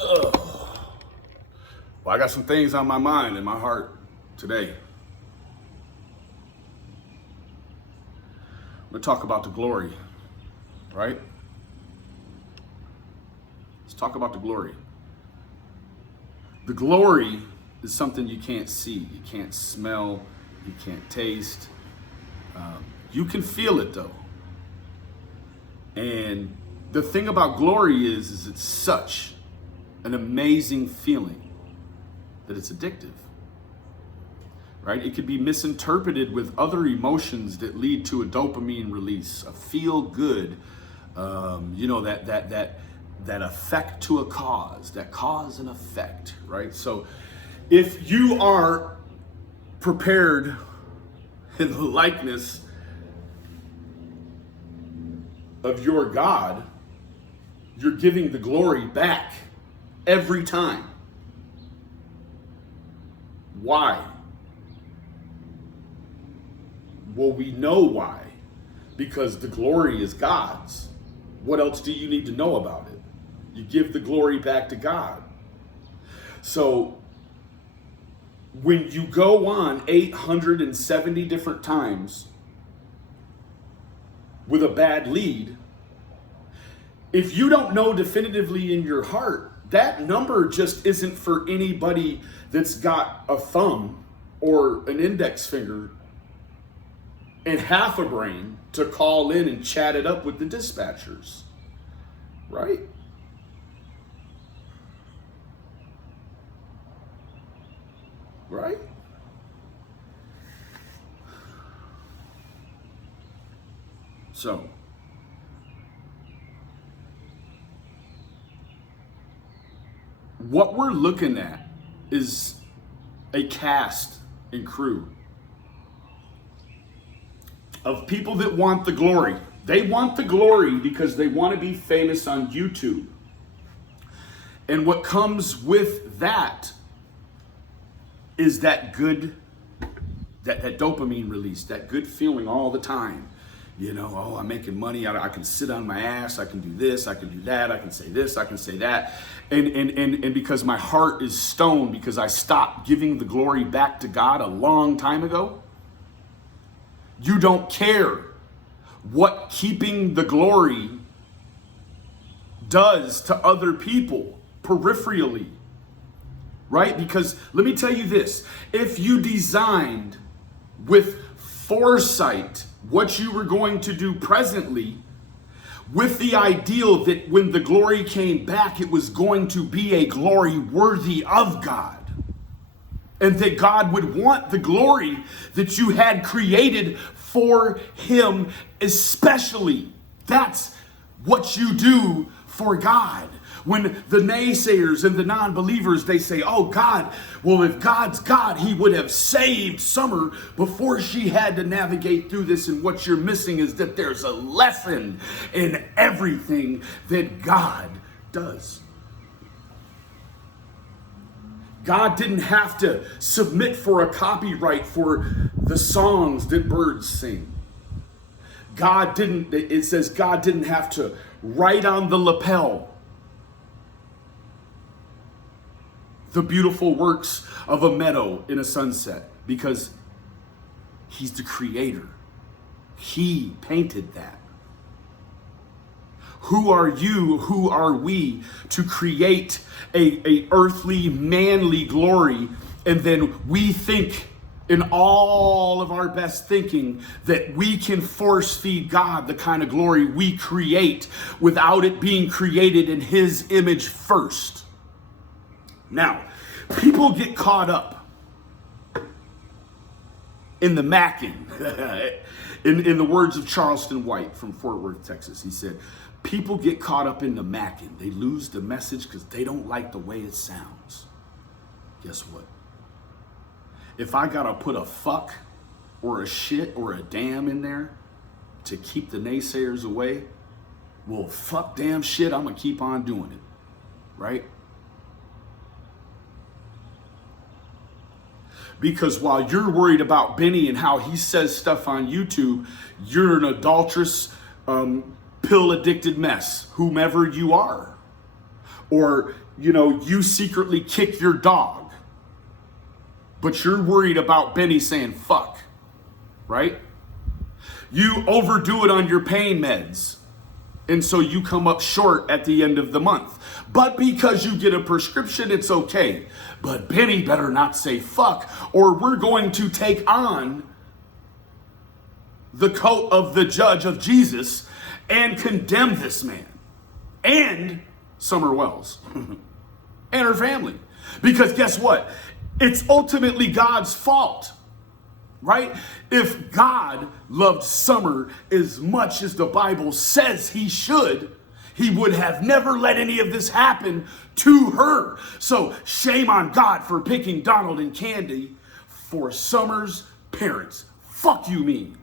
Well, I got some things on my mind and my heart today. I'm going to talk about the glory, right? Let's talk about the glory. The glory is something you can't see, you can't smell, you can't taste. You can feel it though. And the thing about glory is it's such an amazing feeling that it's addictive, right? It could be misinterpreted with other emotions that lead to a dopamine release, a feel good, that effect to a cause, that cause and effect, right? So if you are prepared in the likeness of your God, you're giving the glory back every time. Why? Well, we know why. Because the glory is God's. What else do you need to know about it? You give the glory back to God. So when you go on 870 different times with a bad lead, if you don't know definitively in your heart, that number just isn't for anybody that's got a thumb or an index finger and half a brain to call in and chat it up with the dispatchers, right? Right? So, what we're looking at is a cast and crew of people that want the glory. They want the glory because they want to be famous on YouTube. And what comes with that is that good, that dopamine release, that good feeling all the time. You know, oh, I'm making money. I can sit on my ass. I can do this. I can do that. I can say this. I can say that. And because my heart is stoned because I stopped giving the glory back to God a long time ago, you don't care what keeping the glory does to other people peripherally, right? Because let me tell you this, if you designed with foresight what you were going to do presently, with the ideal that when the glory came back, it was going to be a glory worthy of God, and that God would want the glory that you had created for him especially. That's what you do for God. When the naysayers and the non-believers, they say, oh, God, well, if God's God, he would have saved Summer before she had to navigate through this. And what you're missing is that there's a lesson in everything that God does. God didn't have to submit for a copyright for the songs that birds sing. It says God didn't have to write on the lapel the beautiful works of a meadow in a sunset, because he's the creator. He painted that. Who are you, who are we to create a earthly, manly glory, and then we think in all of our best thinking that we can force feed God the kind of glory we create without it being created in his image first? Now, people get caught up in the macking. in the words of Charleston White from Fort Worth, Texas, he said, people get caught up in the macking. They lose the message because they don't like the way it sounds. Guess what? If I gotta put a fuck or a shit or a damn in there to keep the naysayers away, well, fuck, damn, shit, I'm gonna keep on doing it, right? Because while you're worried about Benny and how he says stuff on YouTube, you're an adulterous, pill-addicted mess, whomever you are. or, you secretly kick your dog, but you're worried about Benny saying fuck, right? You overdo it on your pain meds, and so you come up short at the end of the month. But because you get a prescription, it's okay. But Benny better not say fuck, or we're going to take on the coat of the judge of Jesus and condemn this man and Summer Wells and her family. Because guess what? It's ultimately God's fault, right? If God loved Summer as much as the Bible says he should, he would have never let any of this happen to her. So shame on God for picking Donald and Candy for Summer's parents. Fuck you mean.